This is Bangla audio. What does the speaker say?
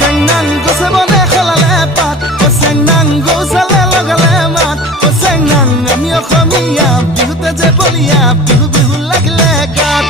চেংনাং গছে বনে খলালে পাত চেংনাং গৌচালে লগালে মাত চেংনাং আমি অসমীয়া বিহুতে যে বলিয়া বিহু বিহু লাগিলে গাত